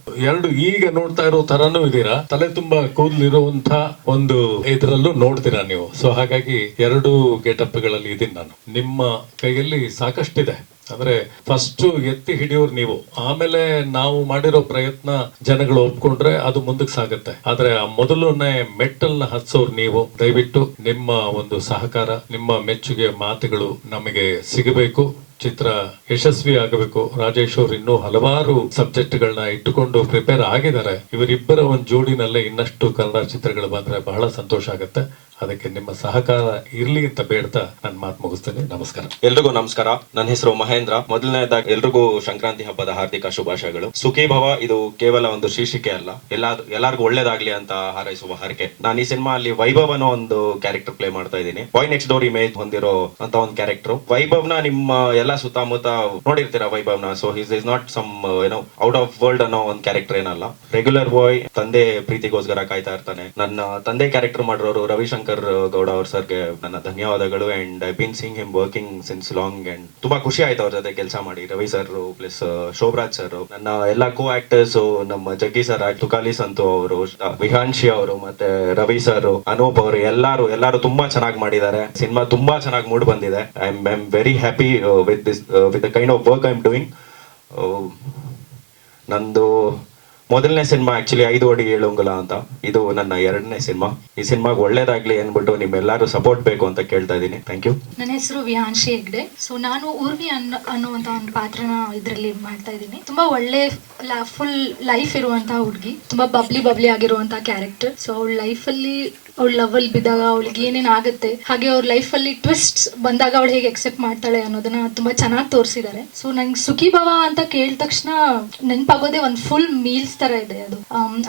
ಈಗ ನೋಡ್ತಾ ಇರೋ ತರಾನು ಇದೀರಾ, ತಲೆ ತುಂಬಾ ಕೂದಲಿರುವಂತ ಒಂದು ಇದರಲ್ಲೂ ನೋಡ್ತೀರಾ ನೀವು. ಸೊ ಹಾಗಾಗಿ 2 ಗೆಟಪ್ ಗಳಲ್ಲಿ ಇದೀನಿ ನಾನು. ನಿಮ್ಮ ಕೈಯಲ್ಲಿ ಸಾಕಷ್ಟಿದೆ. ಅಂದ್ರೆ ಫಸ್ಟ್ ಎತ್ತಿ ಹಿಡಿಯೋರು ನೀವು, ಆಮೇಲೆ ನಾವು ಮಾಡಿರೋ ಪ್ರಯತ್ನ ಜನಗಳು ಒಪ್ಕೊಂಡ್ರೆ ಅದು ಮುಂದಕ್ಕೆ ಸಾಗುತ್ತೆ. ಆದ್ರೆ ಆ ಮೊದಲನೇ ಮೆಟ್ಟಲ್ನ ಹತ್ಸೋರು ನೀವು. ದಯವಿಟ್ಟು ನಿಮ್ಮ ಒಂದು ಸಹಕಾರ, ನಿಮ್ಮ ಮೆಚ್ಚುಗೆ ಮಾತುಗಳು ನಮಗೆ ಸಿಗಬೇಕು. ಚಿತ್ರ ಯಶಸ್ವಿ ಆಗಬೇಕು. ರಾಜೇಶ್ ಅವರು ಇನ್ನೂ ಹಲವಾರು ಸಬ್ಜೆಕ್ಟ್ಗಳನ್ನ ಇಟ್ಟುಕೊಂಡು ಪ್ರಿಪೇರ್ ಆಗಿದ್ದಾರೆ. ಇವರಿಬ್ಬರ ಒಂದು ಜೋಡಿನಲ್ಲೇ ಇನ್ನಷ್ಟು ಕನ್ನಡ ಚಿತ್ರಗಳು ಬಂದ್ರೆ ಬಹಳ ಸಂತೋಷ ಆಗುತ್ತೆ. ಅದಕ್ಕೆ ನಿಮ್ಮ ಸಹಕಾರ ಇರ್ಲಿ ಅಂತ ಬೇಡ್ತಾ ನನ್ನ ಮಾತು ಮುಗಿಸ್ತೇನೆ. ನಮಸ್ಕಾರ. ಎಲ್ರಿಗೂ ನಮಸ್ಕಾರ. ನನ್ನ ಹೆಸರು ಮಹೇಂದ್ರ. ಮೊದಲನೇದಾಗಿ ಎಲ್ರಿಗೂ ಸಂಕ್ರಾಂತಿ ಹಬ್ಬದ ಹಾರ್ದಿಕ ಶುಭಾಶಯಗಳು. ಸುಖಿ ಭವ ಇದು ಕೇವಲ ಒಂದು ಶೀರ್ಷಿಕೆ ಅಲ್ಲ, ಎಲ್ಲಾರ್ಗೂ ಒಳ್ಳೇದಾಗ್ಲಿ ಅಂತ ಹಾರೈಸುವ ಹರಕೆ. ನಾನು ಈ ಸಿನಿಮಾ ಅಲ್ಲಿ ವೈಭವ್ ಅನ್ನೋ ಒಂದು ಕ್ಯಾರೆಕ್ಟರ್ ಪ್ಲೇ ಮಾಡ್ತಾ ಇದ್ದೀನಿ. ಬಾಯ್ ನೆಕ್ಸ್ಟ್ ಡೋರ್ ಇಮೇಜ್ ಹೊಂದಿರೋ ಅಂತ ಒಂದು ಕ್ಯಾರೆಕ್ಟರ್. ವೈಭವ್ನ ನಿಮ್ಮ ಎಲ್ಲ ಸುತ್ತಮುತ್ತ ನೋಡಿರ್ತೀರಾ ವೈಭವ್ನ. So his is not some out of world ಅನ್ನೋ ಒಂದು ಕ್ಯಾರೆಕ್ಟರ್ ಏನಲ್ಲ. ರೆಗ್ಯುಲರ್ ಬಾಯ್, ತಂದೆ ಪ್ರೀತಿಗೋಸ್ಕರ ಕಾಯ್ತಾ ಇರ್ತಾನೆ. ನನ್ನ ತಂದೆ ಕ್ಯಾರೆಕ್ಟರ್ ಮಾಡಿರೋರು ರವಿಶಂಕರ್ ಗೌಡ ಅವ್ರ ಸರ್ಗೆ ನನ್ನ ಧನ್ಯವಾದಗಳು. And I been seeing him working since long and ತುಂಬಾ ಖುಷಿ ಆಯ್ತು ಅವ್ರ ಜೊತೆ ಕೆಲಸ ಮಾಡಿ. Ravi sir plus Sobhraj sir, ನನ್ನ ಎಲ್ಲ ಕೋ ಆಕ್ಟರ್ಸ್, ನಮ್ಮ ಜಗ್ಗಿ ಸರ್, ತುಕಾಲಿ ಸಂತು ಅವರು, ವಿಹಾನ್ಶಿ ಅವರು, ಮತ್ತೆ ರವಿ ಸರ್, ಅನೂಪ್ ಅವರು, ಎಲ್ಲಾರು ತುಂಬಾ ಚೆನ್ನಾಗಿ ಮಾಡಿದ್ದಾರೆ. ಸಿನಿಮಾ ತುಂಬಾ ಚೆನ್ನಾಗಿ ಮೂಡ್ ಬಂದಿದೆ. I am very happy with the kind of work I am doing. ನಂದು ಮೊದಲನೇ ಸಿನಿಮಾ ಆಕ್ಚುಲಿ 5 ಅಡಿ 7 ಅಂಗುಲ ಅಂತ. ಇದು ನನ್ನ 2ನೇ ಸಿನಿಮಾ. ಈ ಸಿನಿಮಾಗೆ ಒಳ್ಳೇದಾಗ್ಲಿ ಅಂದ್ಬಿಟ್ಟು ನಿಮ್ಮೆಲ್ಲರೂ ಸಪೋರ್ಟ್ ಬೇಕು ಅಂತ ಕೇಳ್ತಾ ಇದ್ದೀನಿ. Thank you. ನನ್ನ ಹೆಸರು ವಿಹಾನ್ಶಿ ಹೆಗ್ಡೆ. ಸೊ ನಾನು ಊರ್ವಿ ಅನ್ನುವಂತ ಒಂದು ಪಾತ್ರನ ಇದರಲ್ಲಿ ಮಾಡ್ತಾ ಇದ್ದೀನಿ. ತುಂಬಾ ಒಳ್ಳೆ ಫುಲ್ ಲೈಫ್ ಇರುವಂತಹ ಹುಡುಗಿ, ತುಂಬಾ ಬಬ್ಲಿ ಆಗಿರುವಂತಹ ಕ್ಯಾರೆಕ್ಟರ್. ಸೊ ಅವಳ ಲೈಫಲ್ಲಿ ಅವಳ ಲವಲ್ ಬಿದ್ದಾಗ ಅವಳಿಗೆ ಏನೇನು ಆಗುತ್ತೆ, ಹಾಗೆ ಅವ್ರ ಲೈಫಲ್ಲಿ ಟ್ವಿಸ್ಟ್ ಬಂದಾಗ ಅವಳು ಹೇಗೆ ಎಕ್ಸೆಪ್ಟ್ ಮಾಡ್ತಾಳೆ ಅನ್ನೋದನ್ನ ತುಂಬಾ ಚೆನ್ನಾಗಿ ತೋರಿಸಿದ್ದಾರೆ. ಸೊ ನಂಗೆ ಸುಖಿ ಭವ ಅಂತ ಕೇಳಿದ ತಕ್ಷಣ ನೆನಪಾಗೋದೇ ಒಂದು ಫುಲ್ ಮೀಲ್ಸ್ ತರ ಇದೆ. ಅದು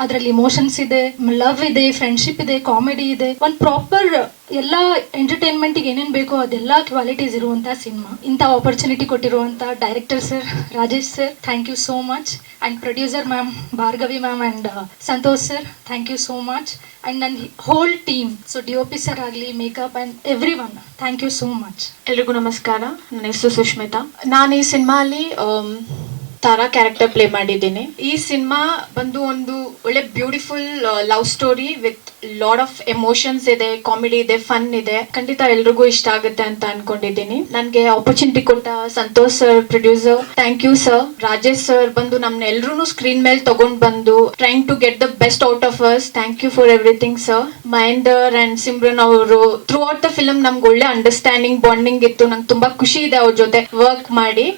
ಅದರಲ್ಲಿ ಇಮೋಷನ್ಸ್ ಇದೆ, ಲವ್ ಇದೆ, ಫ್ರೆಂಡ್ಶಿಪ್ ಇದೆ, ಕಾಮಿಡಿ ಇದೆ, ಒಂದು ಪ್ರಾಪರ್ ಎಲ್ಲ ಎಂಟರ್ಟೈನ್ಮೆಂಟ್ ಏನೇನ್ ಬೇಕೋ ಅದೆಲ್ಲ ಕ್ವಾಲಿಟೀಸ್ ಇರುವಂತಹ ಸಿನಿಮಾ. ಇಂಥ ಆಪರ್ಚುನಿಟಿ ಕೊಟ್ಟಿರುವಂತ director sir Rajesh sir, thank you so much. And producer ma'am Bhargavi ma'am and Santosh sir, thank you so much. And ನನ್ನ whole team, so DOP sir ಆಗಲಿ, makeup and everyone, thank you so much. ಎಲ್ರಿಗೂ ನಮಸ್ಕಾರ. ನನ್ನ ಹೆಸರು ಸುಷ್ಮಿತಾ. ನಾನು ಈ ಸಿನಿಮಾಲಿ ತಾರಾ character play ಮಾಡಿದ್ದೀನಿ. ಈ ಸಿನಿಮಾ ಬಂದು ಒಂದು ಒಳ್ಳೆ beautiful love story with lot of emotions ಇದೆ, ಕಾಮಿಡಿ ಇದೆ, ಫನ್ ಇದೆ. ಖಂಡಿತ ಎಲ್ರಿಗೂ ಇಷ್ಟ ಆಗುತ್ತೆ ಅಂತ ಅನ್ಕೊಂಡಿದ್ದೀನಿ. ನನಗೆ ಆಪರ್ಚುನಿಟಿ ಕೊಟ್ಟ Santosh sir, producer, thank you sir. Rajesh sir ಬಂದು ನಮ್ನ ಎಲ್ರು ಸ್ಕ್ರೀನ್ ಮೇಲೆ ತಗೊಂಡ್ ಬಂದು trying to get the best out of us. Thank you for everything sir. Mahender and Simran ಅವರು ಥ್ರೂ ಔಟ್ ದ ಫಿಲ್ಮ್ ನಮ್ಗೆ ಒಳ್ಳೆ ಅಂಡರ್ಸ್ಟ್ಯಾಂಡಿಂಗ್, ಬಾಂಡಿಂಗ್ ಇತ್ತು. ನಂಗೆ ತುಂಬಾ ಖುಷಿ ಇದೆ ಅವ್ರ ಜೊತೆ ವರ್ಕ್ ಮಾಡಿ.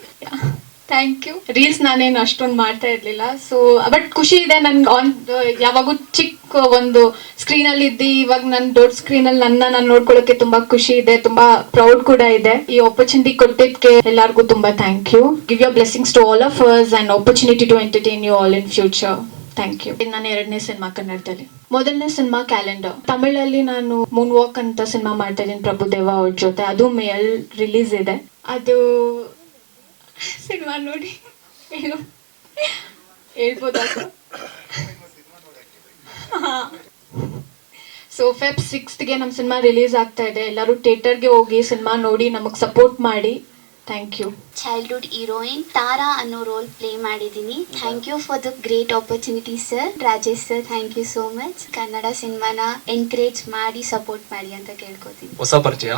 Thank you. ರೀಲ್ಸ್ ನಾನೇನು ಅಷ್ಟೊಂದು ಮಾಡ್ತಾ ಇರ್ಲಿಲ್ಲ, ಸೊ ಬಟ್ ಖುಷಿ ಇದೆ ನನ್ಗೆ. ಯಾವಾಗೂ ಚಿಕ್ಕ ಒಂದು ಸ್ಕ್ರೀನ್ ಅಲ್ಲಿ ಇದ್ದು ಇವಾಗ ನನ್ನ ದೊಡ್ಡ ಸ್ಕ್ರೀನ್ ಅಲ್ಲಿ ನಾನು ನೋಡ್ಕೊಳ್ಳೋಕೆ ತುಂಬಾ ಖುಷಿ ಇದೆ, ತುಂಬಾ ಪ್ರೌಡ್ ಕೂಡ ಇದೆ. ಈ ಆಪರ್ಚುನಿಟಿ ಕೊಟ್ಟಿದ್ದಕ್ಕೆ ಎಲ್ಲರಿಗೂ ತುಂಬಾ thank you. Give your blessings to all of us and opportunity to entertain you all in future. Thank you. ನನ್ನ 2ನೇ ಸಿನಿಮಾ ಕನ್ನಡದಲ್ಲಿ. ಮೊದಲನೇ ಸಿನಿಮಾ ಕ್ಯಾಲೆಂಡರ್. ತಮಿಳಲ್ಲಿ ನಾನು ಮೂನ್ ವಾಕ್ ಅಂತ ಸಿನಿಮಾ ಮಾಡ್ತಾ ಇದ್ದೀನಿ ಪ್ರಭುದೇವ ಅವ್ರ ಜೊತೆ. ಅದು ಮೇಲ್ ರಿಲೀಸ್ ಇದೆ. ಅದು ಸಿನಿಮಾ ನೋಡಿ ಏನು ಹೇಳ್ಬೋದಾ? ಸೊ Feb 6ಗೆ ನಮ್ಮ ಸಿನಿಮಾ ರಿಲೀಸ್ ಆಗ್ತಾ ಇದೆ. ಎಲ್ಲರೂ ಥಿಯೇಟರ್ಗೆ ಹೋಗಿ ಸಿನಿಮಾ ನೋಡಿ ನಮಗೆ ಸಪೋರ್ಟ್ ಮಾಡಿ. Thank you. Childhood heroine Tara ಅನ್ನೋ ರೋಲ್ ಪ್ಲೇ ಮಾಡಿದ್ದೀನಿ. Thank you for the great opportunity sir. Rajesh sir, thank you so much. Kannada ಸಿನಿಮಾನ ಎನ್ಕರೇಜ್ ಮಾಡಿ ಸಪೋರ್ಟ್ ಮಾಡಿ ಅಂತ ಕೇಳ್ಕೊತೀನಿ. ಹೊಸ ಪರಿಚಯ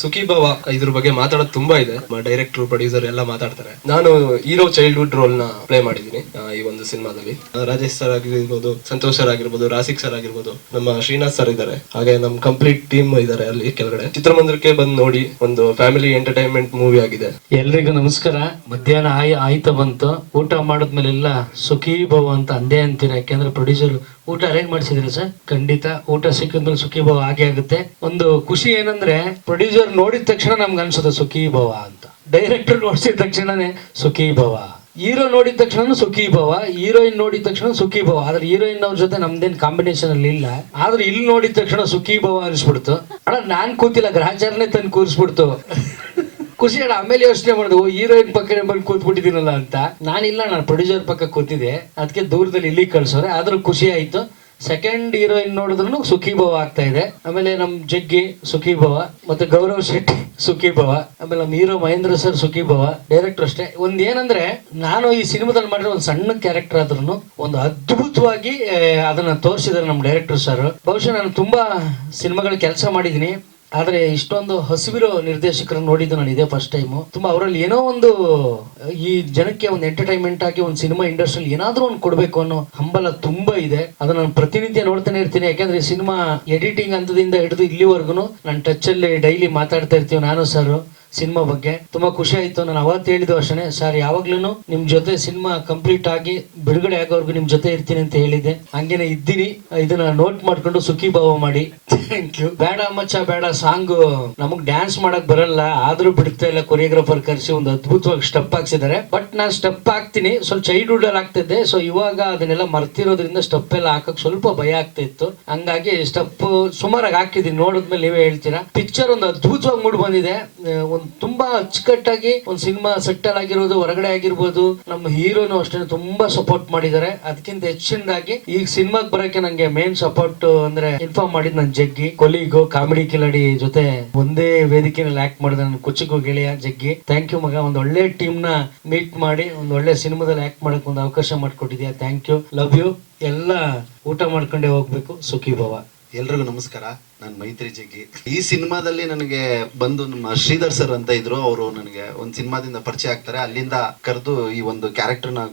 ಸುಖಿ ಭವ, ಇದ್ರ ಬಗ್ಗೆ ಮಾತಾಡೋದು ತುಂಬಾ ಇದೆ. ಡೈರೆಕ್ಟರ್, ಪ್ರೊಡ್ಯೂಸರ್ ಎಲ್ಲ ಮಾತಾಡ್ತಾರೆ. ನಾನು ಹೀರೋ ಚೈಲ್ಡ್ಹುಡ್ ರೋಲ್ ನ ಪ್ಲೇ ಮಾಡಿದ್ದೀನಿ ಈ ಒಂದು ಸಿನಿಮಾದಲ್ಲಿ. ರಾಜೇಶ್ ಸರ್ ಆಗಿರ್ಬೋದು, ಸಂತೋಷ್ ಸರ್ ಆಗಿರ್ಬೋದು, ರಾಸಿಕ್ ಸರ್ ಆಗಿರ್ಬೋದು, ನಮ್ಮ ಶ್ರೀನಾಥ್ ಸರ್ ಇದ್ದಾರೆ, ಹಾಗೆ ನಮ್ಮ ಕಂಪ್ಲೀಟ್ ಟೀಮ್ ಇದ್ದಾರೆ ಅಲ್ಲಿ ಕೆಳಗಡೆ. ಚಿತ್ರಮಂದಿರಕ್ಕೆ ಬಂದು ನೋಡಿ, ಒಂದು ಫ್ಯಾಮಿಲಿ ಎಂಟರ್ಟೈನ್ಮೆಂಟ್ ಮೂವಿ ಆಗಿದೆ. ಎಲ್ರಿಗೂ ನಮಸ್ಕಾರ. ಮಧ್ಯಾಹ್ನ ಆಯ್ತಾ ಬಂತು. ಊಟ ಮಾಡಿದ್ಮೇಲೆಲ್ಲ ಸುಖಿ ಭವ ಅಂತ ಅಂದೇ ಅಂತೀರ, ಯಾಕೆಂದ್ರೆ ಪ್ರೊಡ್ಯೂಸರ್ ಊಟ ಅರೇಂಜ್ ಮಾಡಿಸಿದ್ರೆ ಸರ್. ಖಂಡಿತ ಊಟ ಸಿಕ್ಕಿದ್ಮೇಲೆ ಸುಖಿ ಭವ ಹಾಗೆ ಆಗುತ್ತೆ. ಒಂದು ಖುಷಿ ಏನಂದ್ರೆ ಪ್ರೊಡ್ಯೂಸರ್ ನೋಡಿದ ತಕ್ಷಣ ನಮ್ಗೆ ಅನ್ಸುತ್ತೆ ಸುಖಿ ಭವ ಅಂತ, ಡೈರೆಕ್ಟರ್ ನೋಡಿಸಿದ ತಕ್ಷಣನೇ ಸುಖಿ ಭವ, ಹೀರೋ ನೋಡಿದ ತಕ್ಷಣ ಸುಖಿ ಭವ, ಹೀರೋಯಿನ್ ನೋಡಿದ ತಕ್ಷಣ ಸುಖಿ ಭವ. ಆದ್ರೆ ಹೀರೋಯಿನ್ ಅವ್ರ ಜೊತೆ ನಮ್ದೇನ್ ಕಾಂಬಿನೇಷನ್ ಅಲ್ಲಿ ಇಲ್ಲ. ಆದ್ರೆ ಇಲ್ಲಿ ನೋಡಿದ ತಕ್ಷಣ ಸುಖಿ ಭವ ಅನಿಸ್ಬಿಡ್ತು. ಅಣ್ಣ ನಾನ್ ಕೂತಿಲ್ಲ, ಗ್ರಹಚಾರನೆ ತಂದು ಕೂರಿಸ್ಬಿಡ್ತು. ಖುಷಿ ಅಣ್ಣ. ಆಮೇಲೆ ಯೋಚನೆ ಮಾಡಿದೆ, ಹೀರೋಯಿನ್ ಪಕ್ಕ ಬಂದು ಕೂತ್ಬಿಟ್ಟಿದ್ದೀನಲ್ಲ ಅಂತ. ನಾನಿಲ್ಲ, ನಾನು ಪ್ರೊಡ್ಯೂಸರ್ ಪಕ್ಕ ಕೂತಿದ್ದೆ, ಅದಕ್ಕೆ ದೂರದಲ್ಲಿ ಇಲ್ಲಿ ಕಳ್ಸೋರೆ. ಆದ್ರೂ ಖುಷಿ ಆಯ್ತು. ಸೆಕೆಂಡ್ ಹೀರೋಯಿನ್ ನೋಡಿದ್ರು ಸುಖಿ ಭವ ಆಗ್ತಾ ಇದೆ. ಆಮೇಲೆ ನಮ್ ಜಗ್ಗಿ ಸುಖಿ ಭವ, ಮತ್ತೆ ಗೌರವ್ ಶೆಟ್ಟಿ ಸುಖಿ ಭವ, ಆಮೇಲೆ ನಮ್ಮ ಹೀರೋ ಮಹೇಂದ್ರ ಸರ್ ಸುಖಿ ಭವ. ಡೈರೆಕ್ಟರ್ ಅಷ್ಟೇ. ಒಂದ್ ಏನಂದ್ರೆ, ನಾನು ಈ ಸಿನಿಮಾದಲ್ಲಿ ಮಾಡಿರೋ ಒಂದು ಸಣ್ಣ ಕ್ಯಾರೆಕ್ಟರ್ ಆದ್ರೂ ಒಂದು ಅದ್ಭುತವಾಗಿ ಅದನ್ನ ತೋರಿಸಿದಾರೆ ನಮ್ಮ ಡೈರೆಕ್ಟರ್ ಸರ್. ಬಹುಶಃ ನಾನು ತುಂಬಾ ಸಿನಿಮಾಗಳ ಕೆಲಸ ಮಾಡಿದೀನಿ, ಆದ್ರೆ ಇಷ್ಟೊಂದು ಹಸಿವಿರೋ ನಿರ್ದೇಶಕರನ್ನು ನೋಡಿದ್ದು ನಾನು ಇದೇ ಫಸ್ಟ್ ಟೈಮು. ತುಂಬಾ ಅವರಲ್ಲಿ ಏನೋ ಒಂದು ಈ ಜನಕ್ಕೆ ಒಂದು ಎಂಟರ್ಟೈನ್ಮೆಂಟ್ ಆಗಿ ಒಂದು ಸಿನಿಮಾ ಇಂಡಸ್ಟ್ರಿಯಲ್ಲಿ ಏನಾದ್ರೂ ಒಂದು ಕೊಡ್ಬೇಕು ಅನ್ನೋ ಹಂಬಲ ತುಂಬಾ ಇದೆ. ಅದನ್ನ ನಾನು ಪ್ರತಿನಿತ್ಯ ನೋಡ್ತಾನೆ ಇರ್ತೀನಿ. ಯಾಕಂದ್ರೆ ಸಿನಿಮಾ ಎಡಿಟಿಂಗ್ ಹಂತದಿಂದ ಹಿಡಿದು ಇಲ್ಲಿವರೆಗೂ ನಾನು ಟಚ್ ಅಲ್ಲಿ ಡೈಲಿ ಮಾತಾಡ್ತಾ ಇರ್ತೀವಿ ನಾನು ಸರ್. ಸಿನಿಮಾ ಬಗ್ಗೆ ತುಂಬಾ ಖುಷಿ ಆಯ್ತು. ನಾನು ಅವತ್ತು ಹೇಳಿದ್ದು ಅಷ್ಟೇ ಸರ್, ಯಾವಾಗ್ಲೂ ನಿಮ್ ಜೊತೆ ಸಿನಿಮಾ ಕಂಪ್ಲೀಟ್ ಆಗಿ ಬಿಡುಗಡೆ ಆಗೋವರೆಗೂ ನಿಮ್ ಜೊತೆ ಇರ್ತೀನಿ ಅಂತ ಹೇಳಿದ್ದೆ. ಹಂಗೇನೆ ಇದ್ದೀನಿ. ಇದನ್ನ ನೋಟ್ ಮಾಡ್ಕೊಂಡು ಸುಖಿ ಭಾವ ಮಾಡಿ. Thank you. ಬೇಡ ಮಚ್ಚ ಬೇಡ ಸಾಂಗ್ ನಮಗ್ ಡ್ಯಾನ್ಸ್ ಮಾಡಕ್ ಬರಲ್ಲ, ಆದ್ರೂ ಬಿಡ್ತಾ ಇಲ್ಲ. ಕೊರಿಯೋಗ್ರಾಫರ್ ಕರೆಸಿ ಒಂದು ಅದ್ಭುತವಾಗಿ ಸ್ಟೆಪ್ ಹಾಕ್ಸಿದ್ದಾರೆ. ಬಟ್ ನಾನು ಸ್ಟೆಪ್ ಹಾಕ್ತೀನಿ, ಸ್ವಲ್ಪ ಚೈಲ್ಡ್ಹುಡ್ ಅಲ್ಲಿ ಆಗ್ತಿದ್ದೆ. ಸೊ ಇವಾಗ ಅದನ್ನೆಲ್ಲ ಮರ್ತಿರೋದ್ರಿಂದ ಸ್ಟೆಪ್ ಎಲ್ಲ ಹಾಕಕ್ ಸ್ವಲ್ಪ ಭಯ ಆಗ್ತಾ ಇತ್ತು. ಹಂಗಾಗಿ ಸ್ಟೆಪ್ ಸುಮಾರಾಗಿ ಹಾಕಿದೀನಿ. ನೋಡಿದ್ಮೇಲೆ ನೀವೇ ಹೇಳ್ತೀರಾ. ಪಿಕ್ಚರ್ ಒಂದು ಅದ್ಭುತವಾಗಿ ಮೂಡ್ ಬಂದಿದೆ. ಒಂದು ತುಂಬಾ ಅಚ್ಚುಕಟ್ಟಾಗಿ ಒಂದು ಸಿನಿಮಾ ಸೆಟ್ಟಲ್ ಆಗಿರೋದು, ಹೊರಗಡೆ ಆಗಿರ್ಬೋದು. ನಮ್ಮ ಹೀರೋನು ಅಷ್ಟೇ ತುಂಬಾ ಸಪೋರ್ಟ್ ಮಾಡಿದ್ದಾರೆ. ಅದಕ್ಕಿಂತ ಹೆಚ್ಚಿನದಾಗಿ ಈಗ ಸಿನಿಮಾಗ್ ಬರಕ್ಕೆ ನಂಗೆ ಮೇನ್ ಸಪೋರ್ಟ್ ಅಂದ್ರೆ ಇನ್ಫಾರ್ಮ್ ಮಾಡಿದ್ ನನ್ ಜಗ್ಗಿ ಕೊಲಿಗು, ಕಾಮಿಡಿ ಕಿಲಾಡಿ ಜೊತೆ ಒಂದೇ ವೇದಿಕೆಯಲ್ಲಿ ಆಕ್ಟ್ ಮಾಡಿದ ನನ್ನ ಕುಚಿಕು ಗೆಳೆಯ ಜಗ್ಗಿ. ಥ್ಯಾಂಕ್ ಯು ಮಗ. ಒಂದು ಒಳ್ಳೆ ಟೀಮ್ ನ ಮೀಟ್ ಮಾಡಿ ಒಂದು ಒಳ್ಳೆ ಸಿನಿಮಾದಲ್ಲಿ ಆಕ್ಟ್ ಮಾಡಕ್ ಒಂದು ಅವಕಾಶ ಮಾಡಿಕೊಟ್ಟಿದ್ಯಾ. Thank you, love you. ಎಲ್ಲ ಊಟ ಮಾಡ್ಕೊಂಡೇ ಹೋಗ್ಬೇಕು. ಸುಖಿ ಭವ. ಎಲ್ರಿಗೂ ನಮಸ್ಕಾರ. ನಾನು ಮೈತ್ರಿ ಜಗ್ಗಿ. ಈ ಸಿನಿಮಾದಲ್ಲಿ ನನಗೆ ಬಂದು ನಮ್ಮ ಶ್ರೀಧರ್ ಸರ್ ಅಂತ ಇದ್ರು. ಅವರು ನನಗೆ ಒಂದು ಸಿನಿಮಾದಿಂದ ಪರಿಚಯ ಆಗ್ತಾರೆ. ಅಲ್ಲಿಂದ ಕರೆದು ಈ ಒಂದು ಕ್ಯಾರೆಕ್ಟರ್ನ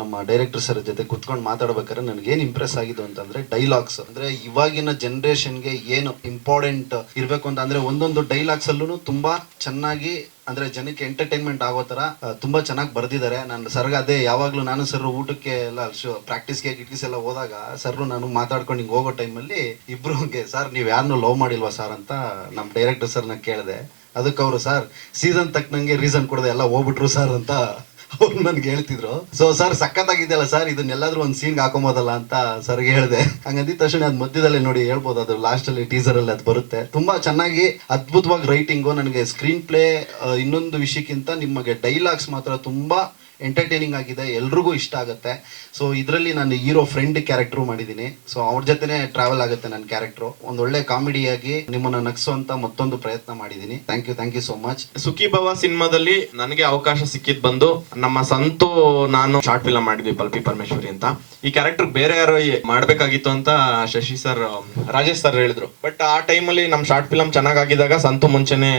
ನಮ್ಮ ಡೈರೆಕ್ಟರ್ ಸರ್ ಜೊತೆ ಕುತ್ಕೊಂಡು ಮಾತಾಡ್ಬೇಕಾದ್ರೆ ನನಗೆ ಏನ್ ಇಂಪ್ರೆಸ್ ಆಗಿದ್ದು ಅಂತಂದ್ರೆ ಡೈಲಾಗ್ಸ್. ಅಂದ್ರೆ ಇವಾಗಿನ ಜನರೇಷನ್ಗೆ ಏನು ಇಂಪಾರ್ಟೆಂಟ್ ಇರ್ಬೇಕು ಅಂತ ಅಂದ್ರೆ ಒಂದೊಂದು ಡೈಲಾಗ್ಸ್ ಅಲ್ಲೂ ತುಂಬಾ ಚೆನ್ನಾಗಿ ಅಂದ್ರೆ ಜನಕ್ಕೆ ಎಂಟರ್ಟೈನ್ಮೆಂಟ್ ಆಗೋ ತರ ತುಂಬಾ ಚೆನ್ನಾಗಿ ಬರ್ದಿದ್ದಾರೆ. ನಾನು ಸರ್ಗ ಅದೇ ಯಾವಾಗ್ಲೂ ನಾನು ಸರ್ ಊಟಕ್ಕೆ ಎಲ್ಲ ಪ್ರಾಕ್ಟೀಸ್ಗೆ ಗಿಟ್ಕೀಸ್ ಎಲ್ಲ ಹೋದಾಗ ಸರ್ ನಾನು ಮಾತಾಡ್ಕೊಂಡು ಹಿಂಗೆ ಹೋಗೋ ಟೈಮಲ್ಲಿ ಇಬ್ರುಗೆ ಸರ್ ನೀವು ಯಾರನ್ನೂ ಲವ್ ಮಾಡಿಲ್ವಾ ಸರ್ ಅಂತ ನಮ್ಮ ಡೈರೆಕ್ಟರ್ ಸರ್ನ ಕೇಳಿದೆ. ಅದಕ್ಕೆ ಅವರು ಸರ್ ಸೀಸನ್ ತಕ್ಕನಂಗೆ ರೀಸನ್ ಕೊಡದೆ ಎಲ್ಲ ಹೋಗ್ಬಿಟ್ರು ಸರ್ ಅಂತ ಅವ್ರು ನನ್ಗೆ ಹೇಳ್ತಿದ್ರು. ಸೊ ಸರ್ ಸಖತ್ತಾಗಿದೆಯಲ್ಲ ಸರ್, ಇದನ್ನೆಲ್ಲಾದ್ರೂ ಒಂದು ಸೀನ್ಗೆ ಹಾಕೊಂಬೋದಲ್ಲ ಅಂತ ಸರ್ಗೆ ಹೇಳಿದೆ. ಹಂಗಂದಿದ ತಕ್ಷಣ ಅದ್ ಮಧ್ಯದಲ್ಲೇ ನೋಡಿ ಹೇಳ್ಬೋದು, ಅದು ಲಾಸ್ಟ್ ಅಲ್ಲಿ ಟೀಸರ್ ಅಲ್ಲಿ ಅದು ಬರುತ್ತೆ. ತುಂಬಾ ಚೆನ್ನಾಗಿ ಅದ್ಭುತವಾಗಿ ರೈಟಿಂಗು. ನನಗೆ ಸ್ಕ್ರೀನ್ ಪ್ಲೇ ಇನ್ನೊಂದು ವಿಷಯಕ್ಕಿಂತ ನಿಮಗೆ ಡೈಲಾಗ್ಸ್ ಮಾತ್ರ ತುಂಬಾ ಎಂಟರ್ಟೈನಿಂಗ್ ಆಗಿದೆ, ಎಲ್ರಿಗೂ ಇಷ್ಟ ಆಗುತ್ತೆ. ಸೊ ಇದರಲ್ಲಿ ನಾನು ಹೀರೋ ಫ್ರೆಂಡ್ ಕ್ಯಾರೆಕ್ಟರ್ ಮಾಡಿದ್ದೀನಿ. ಸೊ ಅವ್ರ ಜೊತೆನೆ ಟ್ರಾವೆಲ್ ಆಗುತ್ತೆ ನನ್ನ ಕ್ಯಾರೆಕ್ಟರ್. ಒಂದೊಳ್ಳೆ ಕಾಮಿಡಿಯಾಗಿ ನಿಮ್ಮನ್ನ ನಗಿಸುವಂತ ಮತ್ತೊಂದು ಪ್ರಯತ್ನ ಮಾಡಿದ್ದೀನಿ. Thank you so much. ಸುಖಿ ಭವ ಸಿನಿಮಾದಲ್ಲಿ ನನಗೆ ಅವಕಾಶ ಸಿಕ್ಕಿದ್ ಬಂದು ನಮ್ಮ ಸಂತು ನಾನು ಶಾರ್ಟ್ ಫಿಲಂ ಮಾಡಿದ್ವಿ ಪಲ್ಪಿ ಪರಮೇಶ್ವರಿ ಅಂತ. ಈ ಕ್ಯಾರೆಕ್ಟರ್ ಬೇರೆ ಯಾರೋ ಮಾಡ್ಬೇಕಾಗಿತ್ತು ಅಂತ ಶಶಿ ಸರ್, ರಾಜೇಶ್ ಸರ್ ಹೇಳಿದ್ರು. ಬಟ್ ಆ ಟೈಮಲ್ಲಿ ನಮ್ ಶಾರ್ಟ್ ಫಿಲಂ ಚೆನ್ನಾಗಿದ್ದಾಗ ಸಂತು ಮುಂಚೆನೆ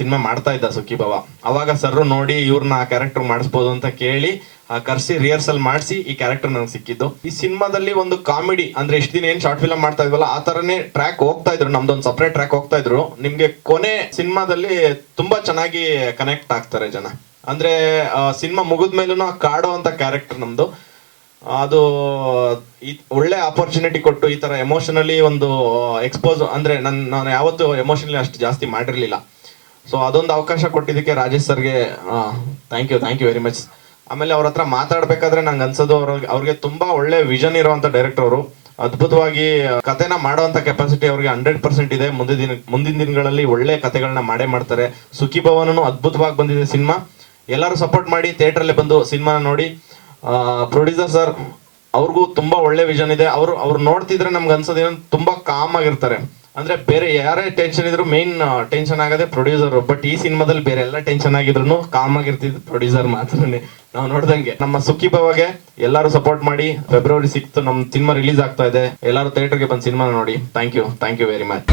ಸಿನಿಮಾ ಮಾಡ್ತಾ ಇದ್ದ ಸುಖಿ ಭವ. ಅವಾಗ ಸರ್ ನೋಡಿ ಇವ್ರನ್ನ ಆ ಕ್ಯಾರೆಕ್ಟರ್ ಮಾಡಿಸ್ಬೋದು ಅಂತ ಕೇಳಿ ಕರ್ಸಿ ರಿಹರ್ಸಲ್ ಮಾಡಿಸಿ ಈ ಕ್ಯಾರೆಕ್ಟರ್ ನನಗೆ ಸಿಕ್ಕಿದ್ದು. ಈ ಸಿನಿಮಾದಲ್ಲಿ ಒಂದು ಕಾಮಿಡಿ ಅಂದ್ರೆ ಇಷ್ಟ ದಿನ ಏನ್ ಶಾರ್ಟ್ ಫಿಲಂ ಮಾಡ್ತಾ ಇದ್ವಲ್ಲ ಆ ತರನೇ ಟ್ರ್ಯಾಕ್ ಹೋಗ್ತಾ ಇದ್ರು. ನಮ್ದೊಂದು ಸಪರೇಟ್ ಟ್ರ್ಯಾಕ್ ಹೋಗ್ತಾ ಇದ್ರು. ನಿಮ್ಗೆ ಕೊನೆ ಸಿನಿಮಾದಲ್ಲಿ ತುಂಬಾ ಚೆನ್ನಾಗಿ ಕನೆಕ್ಟ್ ಆಗ್ತಾರೆ ಜನ. ಅಂದ್ರೆ ಸಿನಿಮಾ ಮುಗಿದ್ಮೇಲೂ ಕಾಡೋ ಅಂತ ಕ್ಯಾರೆಕ್ಟರ್ ನಮ್ದು. ಅದು ಒಳ್ಳೆ ಆಪರ್ಚುನಿಟಿ ಕೊಟ್ಟು ಈ ತರ ಎಮೋಷನಲಿ ಒಂದು ಎಕ್ಸ್ಪೋಸ್ ಅಂದ್ರೆ ನಾನು ಯಾವತ್ತೂ ಎಮೋಷನಲಿ ಅಷ್ಟು ಜಾಸ್ತಿ ಮಾಡಿರ್ಲಿಲ್ಲ. ಸೊ ಅದೊಂದು ಅವಕಾಶ ಕೊಟ್ಟಿದ್ದಕ್ಕೆ ರಾಜೇಶ್ ಸರ್ಗೆ ಥ್ಯಾಂಕ್ ಯು ವೆರಿ ಮಚ್. ಆಮೇಲೆ ಅವ್ರ ಹತ್ರ ಮಾತಾಡ್ಬೇಕಾದ್ರೆ ನಂಗೆ ಅನ್ಸೋದು ಅವ್ರಿಗೆ ತುಂಬಾ ಒಳ್ಳೆ ವಿಷನ್ ಇರುವಂತ ಡೈರೆಕ್ಟರ್ ಅವರು. ಅದ್ಭುತವಾಗಿ ಕತೆನ ಮಾಡುವಂತ ಕೆಪಾಸಿಟಿ ಅವ್ರಿಗೆ 100% ಇದೆ. ಮುಂದಿನ ದಿನಗಳಲ್ಲಿ ಒಳ್ಳೆ ಕತೆಗಳನ್ನ ಮಾಡೇ ಮಾಡ್ತಾರೆ. ಸುಖಿ ಭವನನು ಅದ್ಭುತವಾಗಿ ಬಂದಿದೆ ಸಿನಿಮಾ. ಎಲ್ಲರೂ ಸಪೋರ್ಟ್ ಮಾಡಿ ಥಿಯೇಟರ್ ಅಲ್ಲಿ ಬಂದು ಸಿನಿಮಾನ ನೋಡಿ. ಪ್ರೊಡ್ಯೂಸರ್ ಸರ್ ಅವ್ರಿಗೂ ತುಂಬಾ ಒಳ್ಳೆ ವಿಷನ್ ಇದೆ. ಅವ್ರು ನೋಡ್ತಿದ್ರೆ ನಮ್ಗೆ ಅನ್ಸೋದು ಏನೋ ತುಂಬಾ ಕಾಮ್ ಆಗಿರ್ತಾರೆ. ಅಂದ್ರೆ ಬೇರೆ ಯಾರೇ ಟೆನ್ಷನ್ ಇದ್ರು ಮೇನ್ ಟೆನ್ಷನ್ ಆಗದೆ ಪ್ರೊಡ್ಯೂಸರ್. ಬಟ್ ಈ ಸಿನಿಮಾದಲ್ಲಿ ಬೇರೆ ಎಲ್ಲ ಟೆನ್ಷನ್ ಆಗಿದ್ರು ಕಾಮ್ ಆಗಿರ್ತಿದ್ರು ಪ್ರೊಡ್ಯೂಸರ್ ಮಾತ್ರನೇ. ನಾವು ನೋಡ್ದಂಗೆ ನಮ್ಮ ಸುಖಿ ಭವಗೆ ಎಲ್ಲರೂ ಸಪೋರ್ಟ್ ಮಾಡಿ. February 6th ನಮ್ ಸಿನಿಮಾ ರಿಲೀಸ್ ಆಗ್ತಾ ಇದೆ. ಎಲ್ಲರೂ ಥಿಯೇಟರ್ಗೆ ಬಂದು ಸಿನಿಮಾ ನೋಡಿ. Thank you very much.